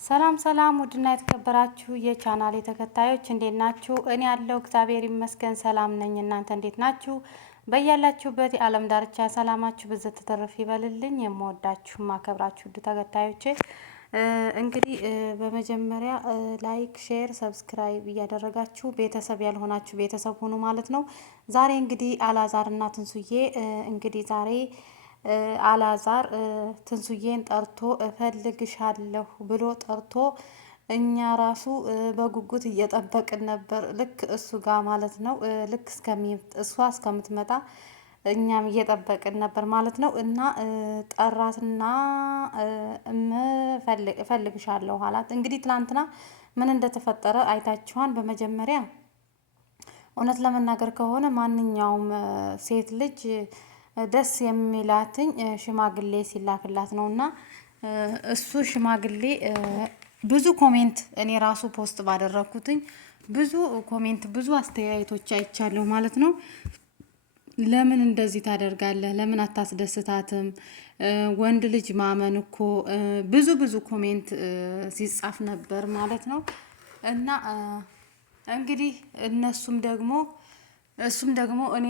ሰላም ሰላም ውድና የተከበራችሁ የቻናሌ ተከታዮች እንዴት ናችሁ? እኔ ያለው እግዚአብሔር ይመስገን ሰላም ነኝ። እናንተ እንዴት ናችሁ? በያላችሁበት የዓለም ዳርቻ ሰላማችሁ ብዝት ተተረፍ ይበልልኝ። የምወዳችሁ ማከብራችሁ ውድ ተከታዮቼ እንግዲህ በመጀመሪያ ላይክ፣ ሼር፣ ሰብስክራይብ እያደረጋችሁ ቤተሰብ ያልሆናችሁ ቤተሰብ ሁኑ ማለት ነው። ዛሬ እንግዲህ አላዛርና ትንሱዬ እንግዲህ ዛሬ አላዛር ትንሱዬን ጠርቶ እፈልግሻለሁ ብሎ ጠርቶ እኛ ራሱ በጉጉት እየጠበቅን ነበር። ልክ እሱ ጋር ማለት ነው። ልክ እሷ እስከምትመጣ እኛም እየጠበቅን ነበር ማለት ነው። እና ጠራትና እፈልግሻለሁ አላት። እንግዲህ ትላንትና ምን እንደተፈጠረ አይታችኋን። በመጀመሪያ እውነት ለመናገር ከሆነ ማንኛውም ሴት ልጅ ደስ የሚላትኝ ሽማግሌ ሲላክላት ነው። እና እሱ ሽማግሌ ብዙ ኮሜንት እኔ ራሱ ፖስት ባደረኩትኝ ብዙ ኮሜንት ብዙ አስተያየቶች አይቻለሁ ማለት ነው። ለምን እንደዚህ ታደርጋለህ? ለምን አታስደስታትም? ወንድ ልጅ ማመን እኮ ብዙ ኮሜንት ሲጻፍ ነበር ማለት ነው። እና እንግዲህ እሱም ደግሞ እኔ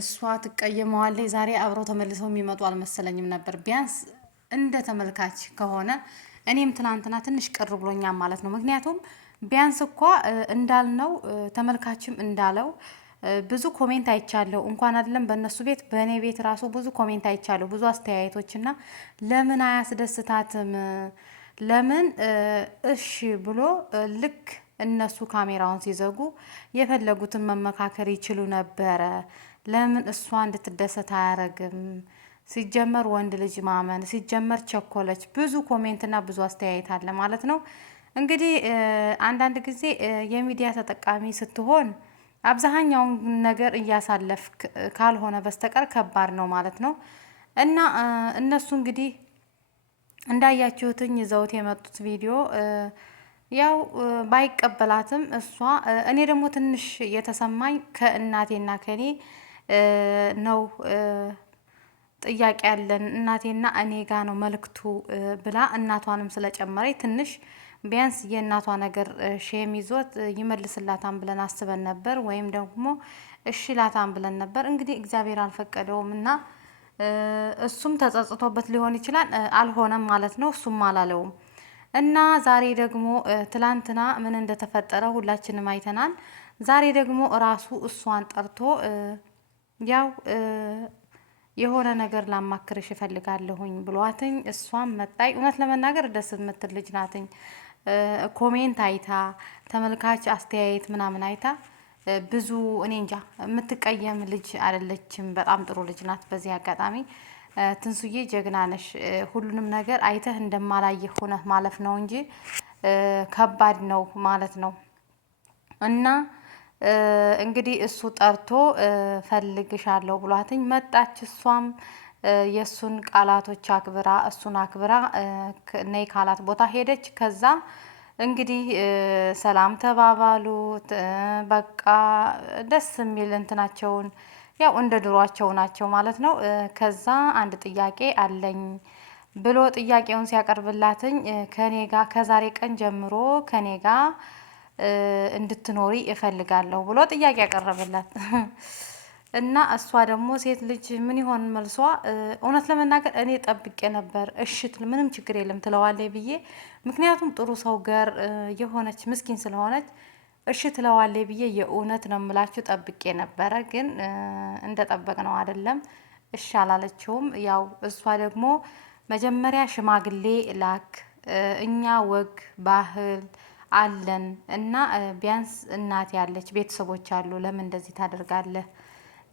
እሷ ትቀየመዋለች ዛሬ አብረው ተመልሰው የሚመጡ አልመሰለኝም ነበር። ቢያንስ እንደ ተመልካች ከሆነ እኔም ትናንትና ትንሽ ቅር ብሎኛል ማለት ነው። ምክንያቱም ቢያንስ እኳ እንዳልነው ተመልካችም እንዳለው ብዙ ኮሜንት አይቻለሁ። እንኳን አይደለም በእነሱ ቤት በእኔ ቤት ራሱ ብዙ ኮሜንት አይቻለሁ፣ ብዙ አስተያየቶች እና ለምን አያስደስታትም? ለምን እሺ ብሎ ልክ እነሱ ካሜራውን ሲዘጉ የፈለጉትን መመካከር ይችሉ ነበረ። ለምን እሷ እንድትደሰት አያረግም? ሲጀመር ወንድ ልጅ ማመን ሲጀመር ቸኮለች። ብዙ ኮሜንትና ብዙ አስተያየት አለ ማለት ነው። እንግዲህ አንዳንድ ጊዜ የሚዲያ ተጠቃሚ ስትሆን አብዛኛውን ነገር እያሳለፍክ ካልሆነ በስተቀር ከባድ ነው ማለት ነው። እና እነሱ እንግዲህ እንዳያችሁትኝ ይዘውት የመጡት ቪዲዮ ያው ባይቀበላትም እሷ እኔ ደግሞ ትንሽ የተሰማኝ ከእናቴና ከኔ ነው ጥያቄ ያለን እናቴና እኔ ጋ ነው መልክቱ ብላ እናቷንም ስለጨመረኝ ትንሽ ቢያንስ የእናቷ ነገር ሼም ይዞት ይመልስላታን ብለን አስበን ነበር፣ ወይም ደግሞ እሺ ላታን ብለን ነበር። እንግዲህ እግዚአብሔር አልፈቀደውም እና እሱም ተጸጽቶበት ሊሆን ይችላል። አልሆነም ማለት ነው። እሱም አላለውም እና ዛሬ ደግሞ ትላንትና ምን እንደተፈጠረ ሁላችንም አይተናል። ዛሬ ደግሞ እራሱ እሷን ጠርቶ ያው የሆነ ነገር ላማክርሽ እፈልጋለሁኝ ብሏትኝ እሷም መጣይ። እውነት ለመናገር ደስ የምትል ልጅ ናትኝ። ኮሜንት አይታ ተመልካች አስተያየት ምናምን አይታ ብዙ እኔ እንጃ የምትቀየም ልጅ አይደለችም። በጣም ጥሩ ልጅ ናት። በዚህ አጋጣሚ ትንሱዬ ጀግና ነሽ። ሁሉንም ነገር አይተህ እንደማላየህ ሆነህ ማለፍ ነው እንጂ ከባድ ነው ማለት ነው። እና እንግዲህ እሱ ጠርቶ ፈልግሻለሁ ብሏትኝ መጣች። እሷም የእሱን ቃላቶች አክብራ እሱን አክብራ ነይ ካላት ቦታ ሄደች። ከዛ እንግዲህ ሰላም ተባባሉ። በቃ ደስ የሚል እንትናቸውን ያው እንደ ድሯቸው ናቸው ማለት ነው። ከዛ አንድ ጥያቄ አለኝ ብሎ ጥያቄውን ሲያቀርብላትኝ ከኔ ጋር ከዛሬ ቀን ጀምሮ ከኔ ጋር እንድትኖሪ እፈልጋለሁ ብሎ ጥያቄ ያቀረበላት እና እሷ ደግሞ ሴት ልጅ ምን ይሆን መልሷ? እውነት ለመናገር እኔ ጠብቄ ነበር እሽት ምንም ችግር የለም ትለዋለች ብዬ። ምክንያቱም ጥሩ ሰው ጋር የሆነች ምስኪን ስለሆነች እሺ ትለዋለች ብዬ የእውነት ነው የምላችሁ ጠብቄ ነበረ። ግን እንደ ጠበቅ ነው አይደለም። እሺ አላለችውም። ያው እሷ ደግሞ መጀመሪያ ሽማግሌ ላክ፣ እኛ ወግ ባህል አለን እና ቢያንስ እናት ያለች ቤተሰቦች አሉ፣ ለምን እንደዚህ ታደርጋለህ?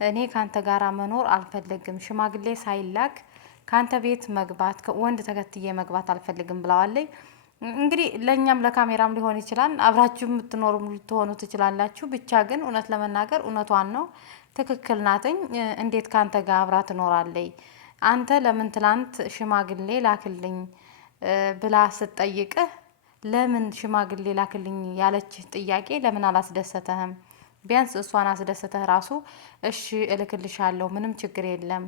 እኔ ካንተ ጋራ መኖር አልፈልግም፣ ሽማግሌ ሳይላክ ካንተ ቤት መግባት ወንድ ተከትዬ መግባት አልፈልግም ብለዋለች። እንግዲህ ለእኛም ለካሜራም ሊሆን ይችላል፣ አብራችሁ የምትኖሩ ልትሆኑ ትችላላችሁ። ብቻ ግን እውነት ለመናገር እውነቷን ነው፣ ትክክል ናትኝ። እንዴት ካንተ ጋር አብራ ትኖራለች? አንተ ለምን ትላንት ሽማግሌ ላክልኝ ብላ ስትጠይቅህ ለምን ሽማግሌ ላክልኝ ያለችህ ጥያቄ ለምን አላስደሰተህም? ቢያንስ እሷን አስደስተህ ራሱ እሺ እልክልሻለሁ ምንም ችግር የለም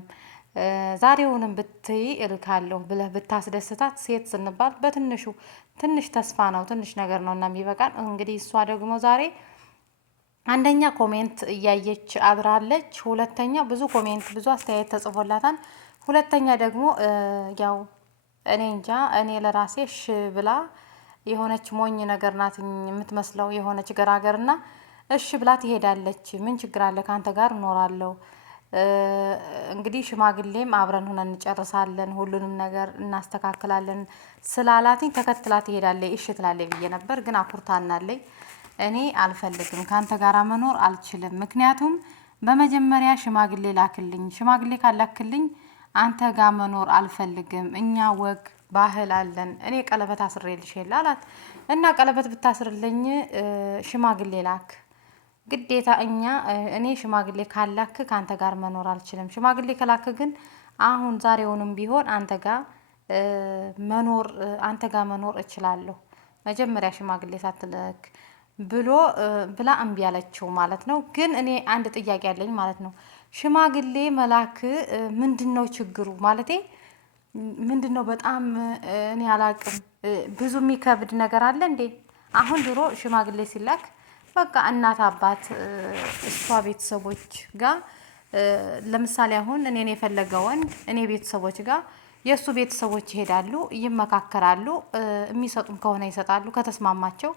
ዛሬውንም ብትይ እልካለሁ ብለህ ብታስደስታት፣ ሴት ስንባል በትንሹ ትንሽ ተስፋ ነው ትንሽ ነገር ነው እና የሚበቃን። እንግዲህ እሷ ደግሞ ዛሬ አንደኛ ኮሜንት እያየች አድራለች፣ ሁለተኛ ብዙ ኮሜንት ብዙ አስተያየት ተጽፎላታል። ሁለተኛ ደግሞ ያው እኔ እንጃ እኔ ለራሴ ሽ ብላ የሆነች ሞኝ ነገር ናት የምትመስለው የሆነች ገራገርና እሺ ብላ ትሄዳለች። ምን ችግር አለ ከአንተ ጋር እኖራለሁ እንግዲህ ሽማግሌም አብረን ሆነን እንጨርሳለን ሁሉንም ነገር እናስተካክላለን ስላላትኝ ተከትላ ትሄዳለች። እሺ ትላለች ብዬ ነበር፣ ግን አኩርታናለች። እኔ አልፈልግም ካንተ ጋር መኖር አልችልም። ምክንያቱም በመጀመሪያ ሽማግሌ ላክልኝ፣ ሽማግሌ ካላክልኝ አንተ ጋር መኖር አልፈልግም። እኛ ወግ ባህል አለን። እኔ ቀለበት አስሬልሽ የለ አላት እና ቀለበት ብታስርልኝ ሽማግሌ ላክ ግዴታ እኔ ሽማግሌ ካላክ ከአንተ ጋር መኖር አልችልም። ሽማግሌ ከላክ ግን አሁን ዛሬውንም ቢሆን አንተ ጋር መኖር እችላለሁ። መጀመሪያ ሽማግሌ ሳትልክ ብላ እምቢ አለችው ማለት ነው። ግን እኔ አንድ ጥያቄ አለኝ ማለት ነው። ሽማግሌ መላክ ምንድነው ችግሩ? ማለቴ ምንድነው? በጣም እኔ አላቅም። ብዙ የሚከብድ ነገር አለ እንዴ? አሁን ድሮ ሽማግሌ ሲላክ በቃ እናት አባት እሷ ቤተሰቦች ጋር ለምሳሌ አሁን እኔን የፈለገ ወንድ እኔ ቤተሰቦች ጋር የእሱ ቤተሰቦች ይሄዳሉ፣ ይመካከራሉ፣ የሚሰጡም ከሆነ ይሰጣሉ። ከተስማማቸው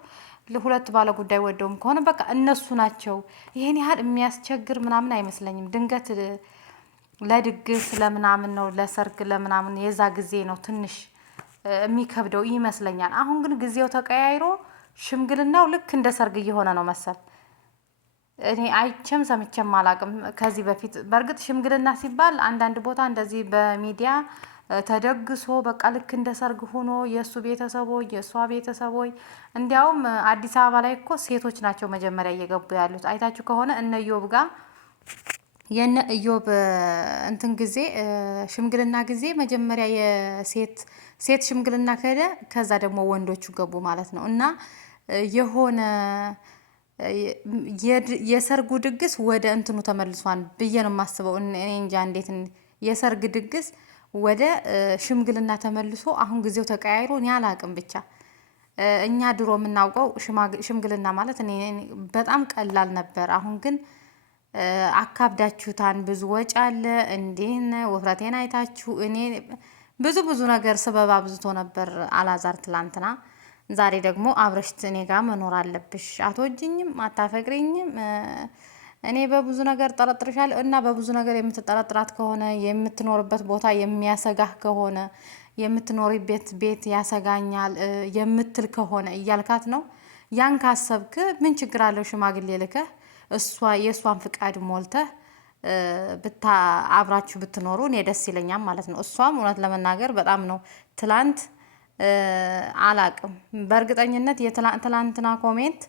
ሁለት ባለ ጉዳይ ወደውም ከሆነ በቃ እነሱ ናቸው። ይሄን ያህል የሚያስቸግር ምናምን አይመስለኝም። ድንገት ለድግስ ለምናምን ነው ለሰርግ ለምናምን የዛ ጊዜ ነው ትንሽ የሚከብደው ይመስለኛል። አሁን ግን ጊዜው ተቀያይሮ ሽምግልናው ልክ እንደ ሰርግ እየሆነ ነው መሰል። እኔ አይቼም ሰምቼም አላቅም ከዚህ በፊት። በእርግጥ ሽምግልና ሲባል አንዳንድ ቦታ እንደዚህ በሚዲያ ተደግሶ በቃ ልክ እንደ ሰርግ ሆኖ የእሱ ቤተሰቦች የእሷ ቤተሰቦች፣ እንዲያውም አዲስ አበባ ላይ እኮ ሴቶች ናቸው መጀመሪያ እየገቡ ያሉት። አይታችሁ ከሆነ እነ ኢዮብ ጋር የነ ኢዮብ እንትን ጊዜ ሽምግልና ጊዜ መጀመሪያ ሴት ሽምግልና ከሄደ ከዛ ደግሞ ወንዶቹ ገቡ ማለት ነው። እና የሆነ የሰርጉ ድግስ ወደ እንትኑ ተመልሷን ብዬ ነው የማስበው። እኔ እንጃ እንዴት የሰርግ ድግስ ወደ ሽምግልና ተመልሶ አሁን ጊዜው ተቀያይሮ እኔ አላቅም። ብቻ እኛ ድሮ የምናውቀው ሽምግልና ማለት እኔ በጣም ቀላል ነበር። አሁን ግን አካብዳችሁታን። ብዙ ወጪ አለ። እንዴን ውፍረቴን አይታችሁ እኔ ብዙ ነገር ስበብ አብዝቶ ነበር አላዛር ትላንትና። ዛሬ ደግሞ አብረሽ እኔ ጋር መኖር አለብሽ፣ አትወጂኝም፣ አታፈቅሪኝም፣ እኔ በብዙ ነገር ጠረጥርሻለሁ እና በብዙ ነገር የምትጠረጥራት ከሆነ የምትኖርበት ቦታ የሚያሰጋህ ከሆነ የምትኖሪበት ቤት ያሰጋኛል የምትል ከሆነ እያልካት ነው። ያን ካሰብክ ምን ችግር አለው? ሽማግሌ ልከህ የእሷን ፍቃድ ሞልተህ አብራችሁ ብትኖሩ እኔ ደስ ይለኛል ማለት ነው። እሷም እውነት ለመናገር በጣም ነው ትላንት አላቅም። በእርግጠኝነት የትላንትና ኮሜንት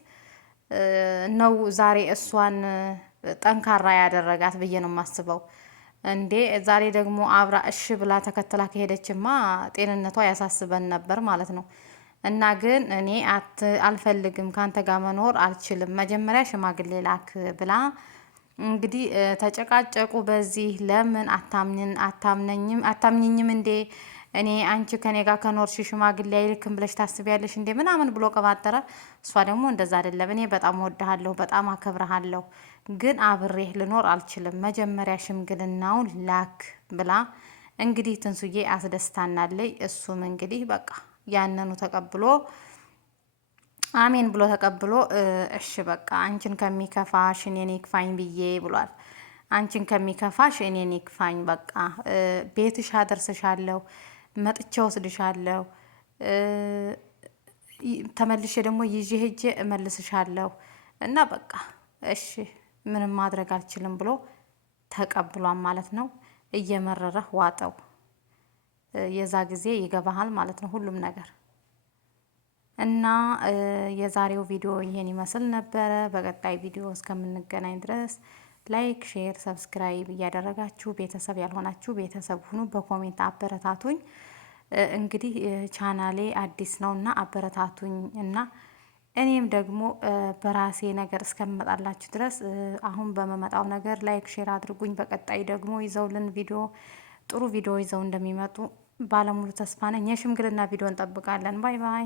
ነው ዛሬ እሷን ጠንካራ ያደረጋት ብዬ ነው የማስበው። እንዴ ዛሬ ደግሞ አብራ እሺ ብላ ተከትላ ከሄደችማ ጤንነቷ ያሳስበን ነበር ማለት ነው። እና ግን እኔ አልፈልግም፣ ካንተ ጋር መኖር አልችልም፣ መጀመሪያ ሽማግሌ ላክ ብላ እንግዲህ ተጨቃጨቁ። በዚህ ለምን አታምኝም እንዴ? እኔ አንቺ ከኔ ጋር ከኖርሽ ሽማግሌ አይልክም ብለሽ ታስቢያለሽ እንዴ? ምናምን ብሎ ቀባጠረ። እሷ ደግሞ እንደዛ አይደለም፣ እኔ በጣም ወድሃለሁ፣ በጣም አከብረሃለሁ፣ ግን አብሬህ ልኖር አልችልም፣ መጀመሪያ ሽምግልናውን ላክ ብላ እንግዲህ ትንሱዬ አስደስታናለይ። እሱም እንግዲህ በቃ ያንኑ ተቀብሎ አሜን ብሎ ተቀብሎ እሺ በቃ አንቺን ከሚከፋሽ እኔን ይክፋኝ ብዬ ብሏል። አንቺን ከሚከፋሽ እኔን ይክፋኝ፣ በቃ ቤትሽ አደርስሻለሁ፣ መጥቼ ወስድሻለሁ፣ ተመልሼ ደግሞ ይዤ ሄጄ እመልስሻለሁ እና በቃ እሺ ምንም ማድረግ አልችልም ብሎ ተቀብሏል ማለት ነው። እየመረረህ ዋጠው። የዛ ጊዜ ይገባሃል ማለት ነው ሁሉም ነገር። እና የዛሬው ቪዲዮ ይሄን ይመስል ነበረ። በቀጣይ ቪዲዮ እስከምንገናኝ ድረስ ላይክ፣ ሼር፣ ሰብስክራይብ እያደረጋችሁ ቤተሰብ ያልሆናችሁ ቤተሰብ ሁኑ። በኮሜንት አበረታቱኝ። እንግዲህ ቻናሌ አዲስ ነው እና አበረታቱኝ እና እኔም ደግሞ በራሴ ነገር እስከምመጣላችሁ ድረስ አሁን በመመጣው ነገር ላይክ ሼር አድርጉኝ። በቀጣይ ደግሞ ይዘውልን ቪዲዮ ጥሩ ቪዲዮ ይዘው እንደሚመጡ ባለሙሉ ተስፋ ነኝ። የሽምግልና ቪዲዮ እንጠብቃለን። ባይ ባይ።